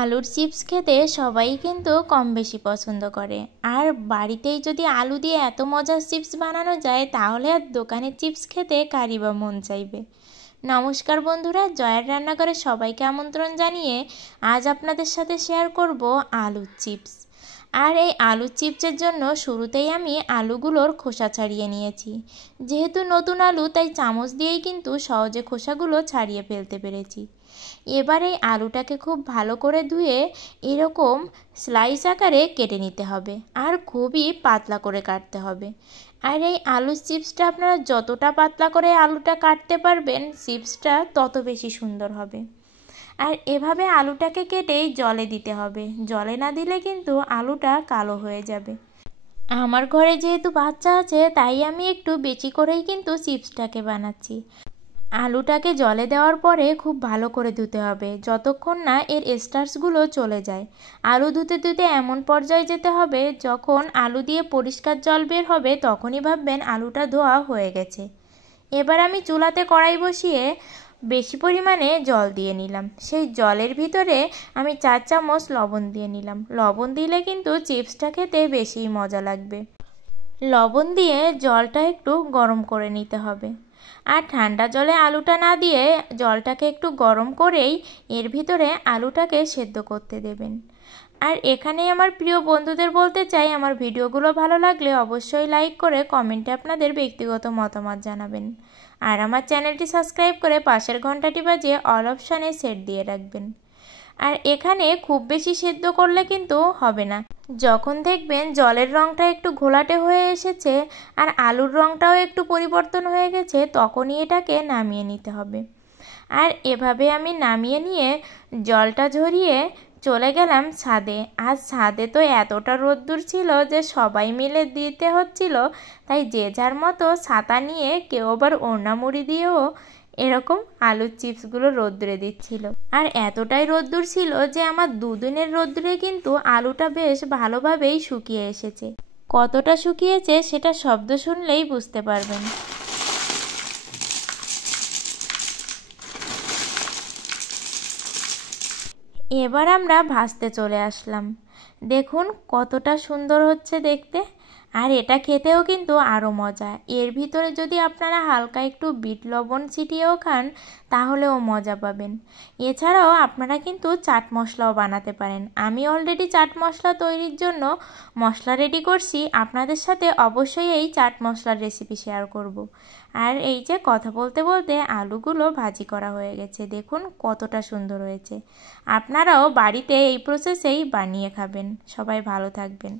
আলুর চিপস খেতে সবাই কিন্তু কম বেশি পছন্দ করে, আর বাড়িতেই যদি আলু দিয়ে এত মজার চিপস বানানো যায় তাহলে আর দোকানের চিপস খেতে কারই বা মন চাইবে। নমস্কার বন্ধুরা, জয়ের রান্নাঘরে সবাইকে আমন্ত্রণ জানিয়ে আজ আপনাদের সাথে শেয়ার করব আলুর চিপস। আর এই আলুর চিপসের জন্য শুরুতেই আমি আলুগুলোর খোসা ছাড়িয়ে নিয়েছি। যেহেতু নতুন আলু তাই চামচ দিয়েই কিন্তু সহজে খোসাগুলো ছাড়িয়ে ফেলতে পেরেছি। এবার এই আলুটাকে খুব ভালো করে ধুয়ে এরকম স্লাইস আকারে কেটে নিতে হবে, আর খুবই পাতলা করে কাটতে হবে। আর এই আলুর চিপসটা আপনারা যতটা পাতলা করে আলুটা কাটতে পারবেন চিপসটা তত বেশি সুন্দর হবে। আর এভাবে আলুটাকে কেটেই জলে দিতে হবে, জলে না দিলে কিন্তু আলুটা কালো হয়ে যাবে। আমার ঘরে যেহেতু বাচ্চা আছে তাই আমি একটু বেশি করেই কিন্তু চিপসটাকে বানাচ্ছি। আলুটাকে জলে দেওয়ার পরে খুব ভালো করে ধুতে হবে যতক্ষণ না এর স্টার্চগুলো চলে যায়। আলু ধুতে ধুতে এমন পর্যায়ে যেতে হবে যখন আলু দিয়ে পরিষ্কার জল বের হবে তখনই ভাববেন আলুটা ধোয়া হয়ে গেছে। এবার আমি চুলাতে কড়াই বসিয়ে বেশি পরিমাণে জল দিয়ে নিলাম। সেই জলের ভিতরে আমি 4 চামচ লবণ দিয়ে নিলাম। লবণ দিলে কিন্তু চিপসটা খেতে বেশি মজা লাগবে। লবণ দিয়ে জলটা একটু গরম করে নিতে হবে। আর ঠান্ডা জলে আলুটা না দিয়ে জলটাকে একটু গরম করেই এর ভিতরে আলুটাকে সেদ্ধ করতে দেবেন। আর এখানে আমার প্রিয় বন্ধুদের বলতে চাই, আমার ভিডিওগুলো ভালো লাগলে অবশ্যই লাইক করে কমেন্টে আপনাদের ব্যক্তিগত মতামত জানাবেন। আর আমার চ্যানেলটি সাবস্ক্রাইব করে পাশের ঘন্টাটি বাজিয়ে অল অপশানে সেট দিয়ে রাখবেন। আর এখানে খুব বেশি সেদ্ধ করলে কিন্তু হবে না। যখন দেখবেন জলের রঙটা একটু ঘোলাটে হয়ে এসেছে আর আলুর রঙটাও একটু পরিবর্তন হয়ে গেছে তখনই এটাকে নামিয়ে নিতে হবে। আর এভাবে আমি নামিয়ে নিয়ে জলটা ঝরিয়ে চলে গেলাম ছাদে। আর ছাদে তো এতটা রোদ্দুর ছিল যে সবাই মিলে দিতে হচ্ছিল, তাই যে যার মতো ছাতা নিয়ে কেউ আবার ওড়না মুড়ি দিয়েও এরকম আলুর চিপসগুলো রোদ্দুরে দিচ্ছিল। আর এতটাই রোদ্দুর ছিল যে আমার দুদিনের রোদ্দুরে কিন্তু আলুটা বেশ ভালোভাবেই শুকিয়ে এসেছে। কতটা শুকিয়েছে সেটা শব্দ শুনলেই বুঝতে পারবেন। এবার আমরা ভাজতে চলে আসলাম। দেখুন কতটা সুন্দর হচ্ছে দেখতে, আর এটা খেতেও কিন্তু আরও মজা। এর ভিতরে যদি আপনারা হালকা একটু বিট লবণ ছিটিয়েও খান তাহলেও মজা পাবেন। এছাড়াও আপনারা কিন্তু চাট মশলাও বানাতে পারেন। আমি অলরেডি চাট মশলা তৈরির জন্য মশলা রেডি করছি, আপনাদের সাথে অবশ্যই এই চাট মশলার রেসিপি শেয়ার করব। আর এই যে কথা বলতে বলতে আলুগুলো ভাজি করা হয়ে গেছে, দেখুন কতটা সুন্দর হয়েছে। আপনারাও বাড়িতে এই প্রসেসেই বানিয়ে খাবেন। সবাই ভালো থাকবেন।